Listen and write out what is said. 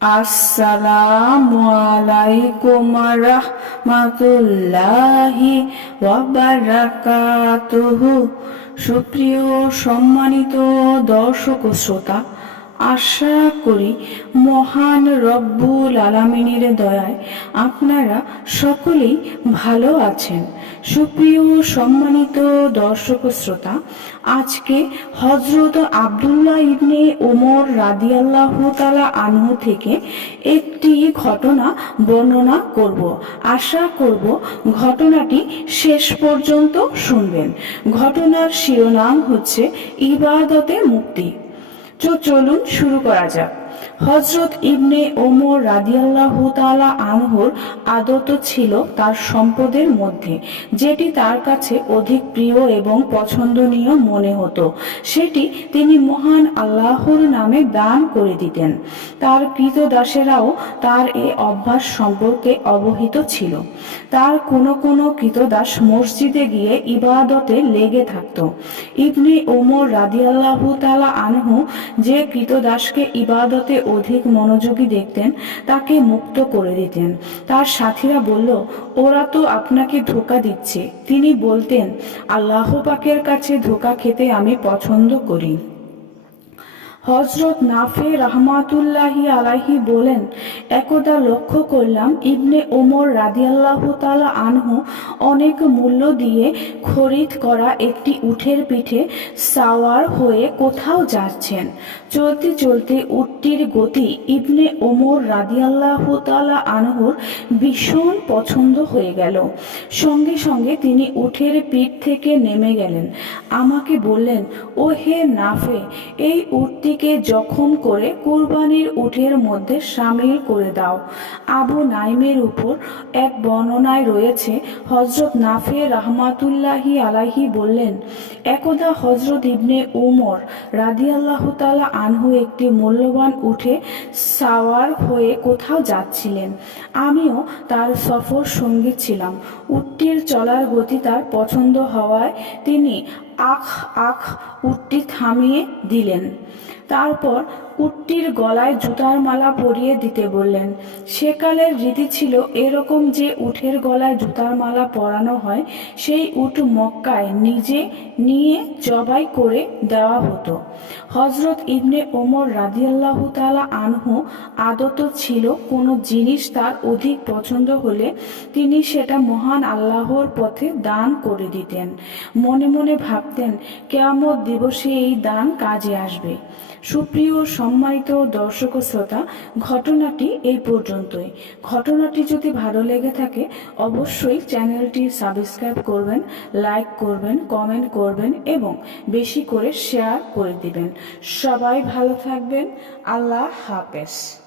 আসসালামু আলাইকুম রাহমাতুল্লাহি ওয়া বারাকাতুহু। সুপ্রিয় সম্মানিত দর্শক ও শ্রোতা, আশা করি মহান রব্বুল আলামিনের দয়ায় আপনারা সকলেই ভালো আছেন। সুপ্রিয় সম্মানিত দর্শক ও শ্রোতা, আজকে হযরত আব্দুল্লাহ ইবনে ওমর রাদিয়াল্লাহু তাআলা আনহু থেকে একটি ঘটনা বর্ণনা করব। আশা করব ঘটনাটি শেষ পর্যন্ত শুনবেন। ঘটনার শিরোনাম হচ্ছে ইবাদতে মুক্তি। চলুন শুরু করা যাক। হযরত ইবনে ওমর রাদিয়াল্লাহু তাআলা আনহুর আদত ছিল তার সম্পদের মধ্যে যেটি তার কাছে অধিক প্রিয় এবং পছন্দনীয় মনে হতো, সেটি তিনি মহান আল্লাহর নামে দান করে দিতেন। তার কৃতদাসেরাও তার এই অভ্যাস সম্পর্কে অবহিত ছিল। তার কোনো কোনো কৃতদাস মসজিদে গিয়ে ইবাদতে লেগে থাকত। ইবনে ওমর রাদিয়াল্লাহু তাআলা আনহু যে কৃতদাসকে ইবাদতে অধিক মনোযোগী দেখতেন তাকে মুক্ত করে দিতেন। তার সাথীরা বলল, ওরা তো আপনাকে ধোঁকা দিচ্ছে। তিনি বলতেন, আল্লাহ পাকের কাছে ধোঁকা খেতে আমি পছন্দ করি। হযরত নাফে রাহমাতুল্লাহি আলাইহি বলেন, একদা লক্ষ্য করলাম ইবনে ওমর রাদিয়াল্লাহু তাআলা আনহু অনেক মূল্য দিয়ে খরিদ করা একটি উটের পিঠে সাওয়ার হয়ে কোথাও যাচ্ছেন। চলতে চলতে উটটির গতি ইবনে ওমর রাদিয়াল্লাহু তাআলা আনহুর ভীষণ পছন্দ হয়ে গেল। সঙ্গে সঙ্গে তিনি উটের পিঠ থেকে নেমে গেলেন। আমাকে বললেন, ও হে নাফে, এই উটটি কে জখম করে কুরবানির উটের মধ্যে শামিল করে দাও। আবু নাইমের উপর এক বর্ণনায় রয়েছে, হযরত নাফে রাহমাতুল্লাহি আলাইহি বললেন, একদা হযরত ইবনে ওমর রাদিয়াল্লাহু তাআলা আনহু একটি মূল্যবান উটে সাওয়ার হয়ে কোথাও যাচ্ছিলেন। আমিও তার সফর সঙ্গী ছিলাম। উটটির চলার গতি তার পছন্দ হওয়ায় তিনি আখ আখ উটটি থামিয়ে দিলেন। তারপর উটটির গলায় জুতার মালা পরিয়ে দিতে বললেন। সেকালের রীতি ছিল এরকম যে উটের গলায় জুতার মালা পরানো হয় সেই উট মক্কায় নিজে নিয়ে জবাই করে দেওয়া হতো। হযরত ইবনে ওমর রাদিয়াল্লাহু তাআলা আনহু আদত ছিল কোনো জিনিস তার অধিক পছন্দ হলে তিনি সেটা মহান আল্লাহর পথে দান করে দিতেন। মনে মনে ভাবতেন, কিয়ামত দিবসে এই দান কাজে আসবে। সুপ্রিয় সম্মানিত দর্শক ও শ্রোতা, ঘটনাটি এই পর্যন্তই। ঘটনাটি যদি ভালো লেগে থাকে অবশ্যই চ্যানেলটি সাবস্ক্রাইব করবেন, লাইক করবেন, কমেন্ট করবেন এবং বেশি করে শেয়ার করে দিবেন। সবাই ভালো থাকবেন। আল্লাহ হাফেজ।